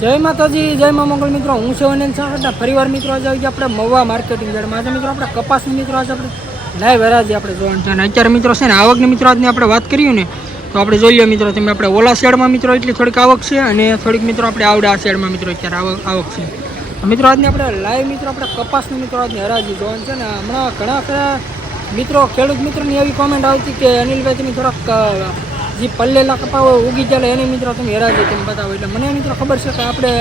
જય માતાજી, જય મા મંગળ મિત્રો. હું છું અનિલ સાહડા પરિવાર મિત્રો, આજે આવી આપણે મવા માર્કેટિંગ યાર્ડમાં. આજે મિત્રો, આપણે કપાસની મિત્રો, આજે આપણે લાઈવ હરાજી આપણે જોવાનું છે. અને અત્યારે મિત્રો છે ને, આવકની મિત્રો, આજની આપણે વાત કરીએ ને, તો આપણે જોઈ લઈએ મિત્રો, તમે આપણે ઓલા શેડમાં મિત્રો, એટલી થોડીક આવક છે અને થોડીક મિત્રો, આપણે આવડે શેડમાં મિત્રો, અત્યારે આવક આવક છે. મિત્રો, આજની આપણે લાઈવ મિત્રો, આપણે કપાસની મિત્રો, આજની હરાજી જોવાનું છે ને, હમણાં ઘણા ખરા મિત્રો, ખેડૂત મિત્રોની એવી કોમેન્ટ આવતી કે, અનિલભાઈ, તમે થોડાક જે પલ્લેલા કપાઓ ઉગી જાય એની મિત્રો તમે હેરાજી તમે બતાવો. એટલે મને મિત્રો ખબર છે કે આપણે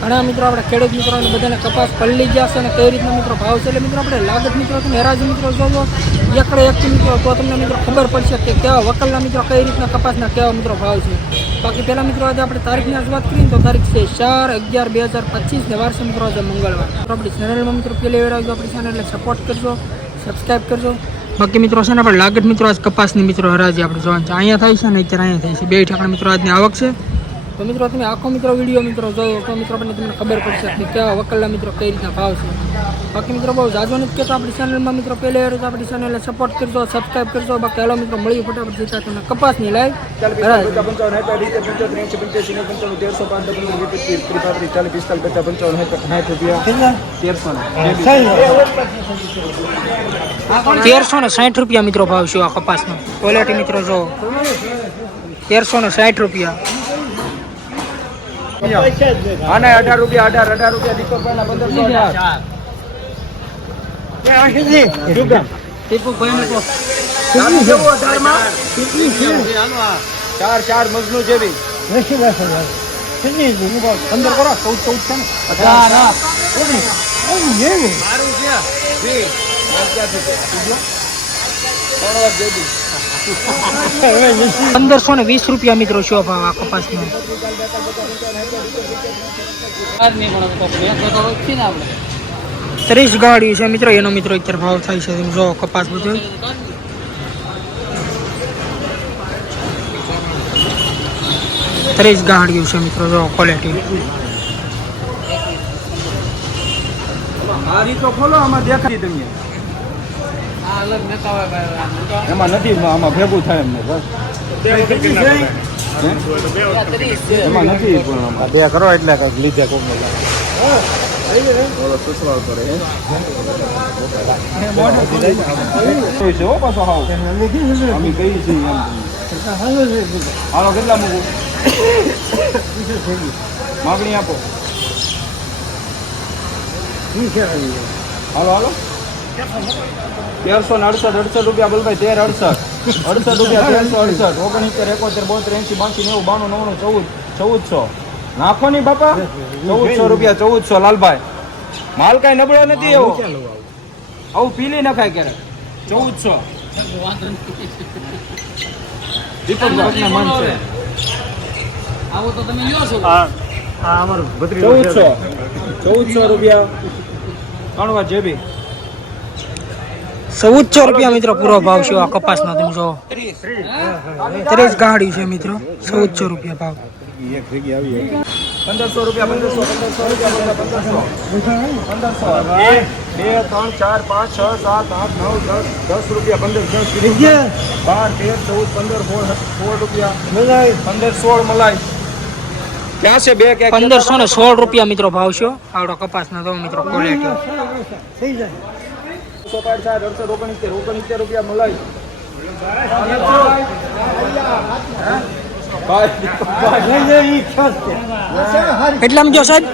ઘણા મિત્રો, આપણે ખેડૂત મિત્રોને બધાને કપાસ પલ્લી ગયા છે અને કઈ રીતના મિત્રો ભાવ છે? એટલે મિત્રો આપણે લાગત મિત્રો, તમે હેરાજી મિત્રો જોજો. એકડે એકથી મિત્રો, તો તમને મિત્રો ખબર પડશે કે કેવા વકલના મિત્રો કઈ રીતના કપાસના કેવા મિત્રો ભાવ છે. બાકી પહેલાં મિત્રો આજે આપણે તારીખની આજ વાત કરીએ તો તારીખ છે ચાર અગિયાર બે હજાર પચીસ ને વારસે મિત્રો આજે મંગળવાર. આપણે ચેનલમાં મિત્રો પહેલી વેળા આપણી ચેનલને સપોર્ટ કરજો સબસ્ક્રાઈબ કરજો. બાકી મિત્રો છે ને આપણે લાગત મિત્રો, આજ કપાસની મિત્રો હરાજી આપણે જોવાનું છે. અહીંયા થાય છે ને અત્યારે અહીંયા થાય છે. બે ઠેકાણા મિત્રો, આજની આવક છે. તો મિત્રો તમે આખો મિત્રો વીડિયો મિત્રો જોયો તો મિત્રો પણ તમને ખબર પડશે કે કેવા વકલના મિત્રો કઈ રીતના ભાવ છે. બાકી મિત્રો બહુ જાજો નથી કહેતો આપણી ચેનલમાં મિત્રો પહેલે વાર તો આપણી ચેનલને સપોર્ટ કરજો સબસ્ક્રાઈબ કરજો. બાકી હેલો મિત્રો મળી ફટાફટ જતા તમને કપાસની લાઈવ તેરસો ને. સાઠ રૂપિયા મિત્રો ભાવ છે આ કપાસનો. ક્વોલિટી મિત્રો જો. તેરસો ને સાઠ રૂપિયા. આના અઢાર રૂપિયા અઢાર અઢાર રૂપિયા દીપકભાઈ ના પંદરસો અઢાર. ચાર ચાર મજનું જેવી. પંદર કરો ચૌદ ચૌદ છે ને? અઢાર. પંદરસો ને વીસ રૂપિયા મિત્રો શો ભાવ આ કપાસનો. ત્રીસ ગાડી છે મિત્રો, એનો મિત્રો અત્યારે ભાવ થાય છે તમે જો કપાસ બધો. ત્રીસ ગાડીઓ છે મિત્રો, જો ક્વોલિટી આ તો ખોલો, આમાં દેખાય તમને એમાં નથી આમાં ભેગું થાય એમને બસ. એમાં નથી પણ બે કરો એટલે લીધે કોમ હાલો કેટલા મૂકું? માગણી આપો. હાલો હાલો. તેરસો ને અડસઠ અડસઠ રૂપિયા બોલભાઈ તેર અડસઠ. અડસઠ રૂપિયા તેરસો અડસઠ. ઓગણીસોર એકોતેર બોતેર એસી બાસી નેવું બાણું નવ્વાણું ચૌદ ચૌદસો. નાખો નહીં બાપા. ચૌદસો રૂપિયા ચૌદસો લાલભાઈ. માલ કઈ નબળો નથી એવો. આવું? પીલી નખાય ક્યારેક. ચૌદસો. દીપક ભગતના મન છે. ચૌદસો. ચૌદસો રૂપિયા. કણવા જેબી. ચૌદસો રૂપિયા મિત્રો પૂરો ભાવ છે આ કપાસનો તમે જો ત્રીસ ગાડી છે મિત્રો ચૌદસો રૂપિયા ભાવ. પંદરસો રૂપિયા પંદરસો પંદરસો રૂપિયા પંદરસો. પંદરસો. બે ત્રણ ચાર પાંચ છ સાત આઠ નવ દસ દસ રૂપિયા પંદર દસ બાર તેર ચૌદ પંદર સોળ સોળ રૂપિયા. પંદર સોળ મલાઈ. ક્યાં છે બે ક્યાં પંદરસો ને સોળ રૂપિયા મિત્રો ભાવ છે આવડો કપાસના તો મિત્રો ક્વોલિટી સો અડસઠ ઓગણીસેર ઓગણીસેર રૂપિયા મલાઈ. કેટલામાં જો સાહેબ.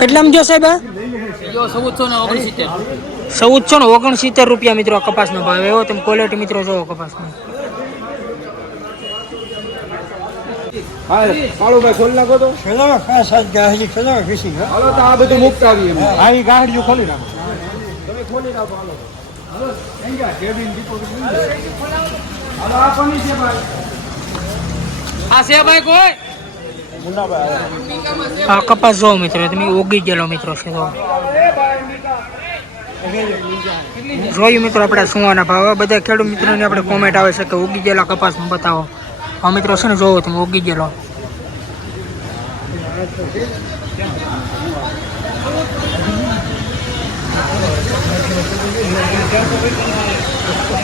કેટલામાં જો સાહેબ આ? ચૌદસો ને ઓગણસિત્તેર રૂપિયા મિત્રો આ કપાસનો ભાવ. એવો તમે ક્વોલિટી મિત્રો જોવો કપાસનો. હા કાળુભાઈ ખોલી નાખો તો. હાલો તો આ બધું મુક્ત આવી એમ. ગાડીઓ ખોલી નાખો. ખોલી રાખો હાલો. હાલો થઈ ગયા કેબિન ડિપોઝિટ હાલો આ કોની છે ભાઈ? આ છે ભાઈ કોઈ? આ કપાસ જો મિત્રો તમે ઓગી ગયેલો મિત્રો છે તો. જોયું મિત્રો આપણે સુવાના ભાવ આ બધા ખેડૂત મિત્રોની આપણે કોમેન્ટ આવે છે કે ઉગી ગયેલા કપાસ બતાવો. આ મિત્રો છે ને જોવો તમે ઉગી ગયેલો.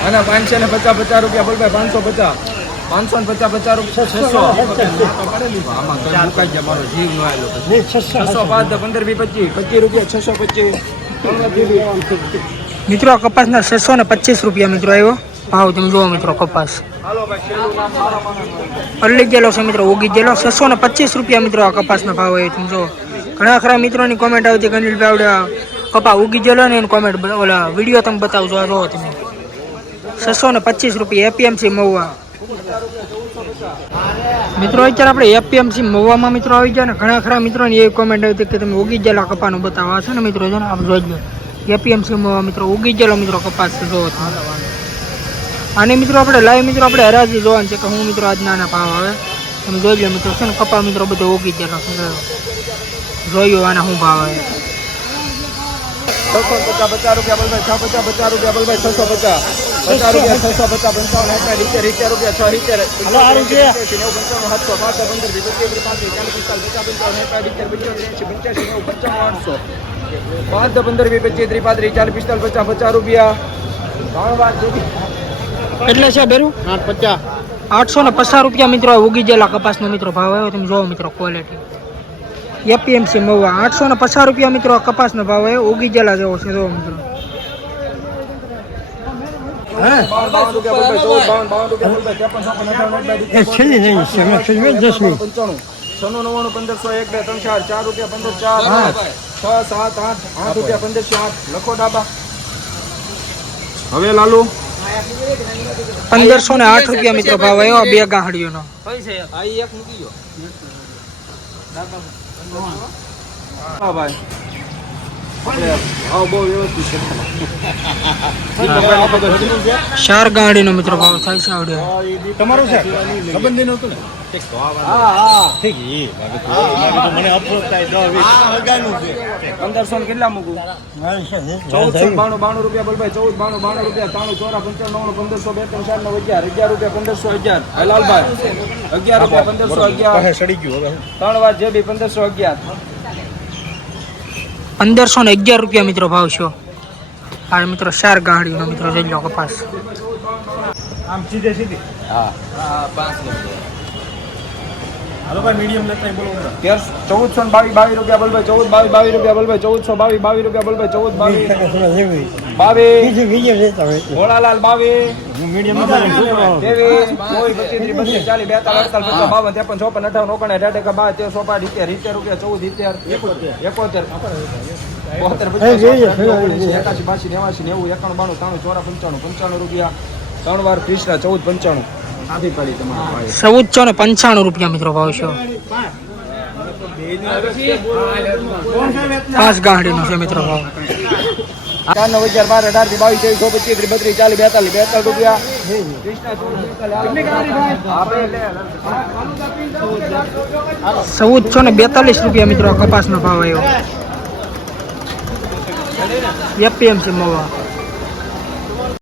આના પાંચસો ને પચાસ પચાસ રૂપિયા બોલભાઈ પાંચસો પચાસ. પાંચસો ને પચાસ પચાસ રૂપિયા છસો. આમાં તો મુકાઈ જાય મારો જીવ નો આવેલો છસો. પાંચ પંદર બી પચીસ. પચીસ રૂપિયા છસો પચીસ. મિત્રો કપાસના છસો ને પચીસ રૂપિયા મિત્રો આવ્યો. ભાવ તમે જુઓ મિત્રો કપાસ. અરલી ગયેલો છે મિત્રો ઉગી ગયેલો. છસો ને પચીસ રૂપિયા મિત્રો આ કપાસનો ભાવ આવ્યો તમે જુઓ. ઘણા ખરા મિત્રોની કોમેન્ટ આવતી કે અનિલભાઈ આવડે કપા ઉગી ગયેલો ને એની કોમેન્ટ ઓલા વીડિયો તમે બતાવજો આ જુઓ તમે છસો ને પચીસ રૂપિયા એપીએમસી મહુવા. મિત્રો, અત્યારે આપણે એપીએમસી મહુવામાં મિત્રો આવી ગયા ને ઘણા ખરા મિત્રોની એવી કોમેન્ટ આવી કે તમે ઉગી ગયેલા કપાનું બતાવો. આ છે ને મિત્રો છે ને આપ જોઈ એપીએમસી મહુવા મિત્રો, ઉગી ગયેલો મિત્રો કપાસ છે જોવો અને મિત્રો, આપણે લાઈવ મિત્રો, આપણે હરાજી જોવાનું છે કે હું મિત્રો આજના આના ભાવ આવે. તમે જોઈ લો મિત્રો, છે ને કપા મિત્રો બધો ઉગી છે. જોયું આના શું ભાવ આવે. છસો પચાસ પચાસ રૂપિયા બલભાઈ છ પચાસ પચાસ રૂપિયા બલભાઈ છસો પચાસ. પચાસ રૂપિયા છસો પચાસ પંચાવન એકતા સિત્તેર સિત્તેર રૂપિયા છ સિત્તેર નેવું પંચાવન સાતસો પાંચ પંદર વીસ પચીસ ત્રીસ પાંત્રીસ ચાલીસ પિસ્તાલીસ પચાસ પંચાવન એકતા સિત્તેર પંચોતેર એંશી પંચ્યાસી નેવું પંચાવન આઠસો પાંચ પંદર વીસ પચીસ ત્રીસ પાંત્રીસ ચાલીસ પિસ્તાલીસ પચાસ પચાસ રૂપિયા. એટલે છે બેરું આઠ પચાસ. આઠસો ને પચાસ રૂપિયા મિત્રો ઉગી ગયેલા કપાસનો મિત્રો ભાવ આવ્યો તમે જોવો મિત્રો ક્વોલિટી એપીએમસી મહુવા. આઠસો ને પચાસ રૂપિયા મિત્રો આ કપાસનો ભાવ આવ્યો ઉગી ગયેલા જેવો છે જો મિત્રો. છન્નું નવ્વાણું પંદરસો એક બે ત્રણ ચાર ચાર રૂપિયા પંદર ચાર છ સાત આઠ આઠ રૂપિયા પંદરસો આઠ લખો ડાબા હવે લાલુ? પંદરસો ને આઠ રૂપિયા મિત્રો ભાવ આવ્યો બે ગાંહડીઓનો. હા ભાઈ આપણે ભાવ બહુ વ્યવસ્થિત ગાડી નો મિત્રો ભાવ થાય છે આવડે તમારું છે સંબંધી નું ને હા હા ઠીક ઈ બાબત મને અફસોસ થાય દસ વીસ પંદરસો ને કેટલા મૂકું ચૌદસો બાણું બાણું રૂપિયા બોલભાઈ ચૌદ બાણું બાણું રૂપિયા ત્રાણું ચોરા પંચાણું પંદરસો બે ત્રણ ચાર નવ અગિયાર અગિયાર રૂપિયા પંદરસો અગિયાર હા, અગિયાર રૂપિયા પંદરસો અગિયાર સડી ગયું ત્રણ વાર જે બી પંદરસો અગિયાર પંદરસો ને અગિયાર રૂપિયા મિત્રો ભાવ છો. આ મિત્રો ચાર ગાંહડીનો મિત્રો જઈ લો કપાસ. આમ સીધે સીધી? હાલો ભાઈ મીડિયમ લેતા બોલો તેર ચૌદસો ને બાવીસ બાવીસ રૂપિયા બોલભાઈ ચૌદ બાવીસ બાવીસ રૂપિયા બોલભાઈ ચૌદસો બાવીસ બાવીસ રૂપિયા બોલભાઈ ચૌદ બાવીસ. બાવીસ ભોળાલાલ બાવીસ ચૌદ ત્રાણું ચોરા પંચાણું પંચાણું રૂપિયા. ત્રણ વાર ક્રિષ્ના ચૌદ પંચાણું. ભાઈ. ચૌદસો ને પંચાણું રૂપિયા મિત્રો ભાવ છો. પાંચ ગાંહડીનો છે મિત્રો ભાવ. નવ હજાર બાર, અઢારથી બાવીસ, ત્રેવીસ પચીસ, ત્રીસ, બત્રીસ, ચાલીસ, બેતાલીસ બેતાલીસ રૂપિયા. ચૌદસો ને બેતાલીસ રૂપિયા મિત્રો કપાસનો ભાવ આવ્યો. એપીએમસી મવા.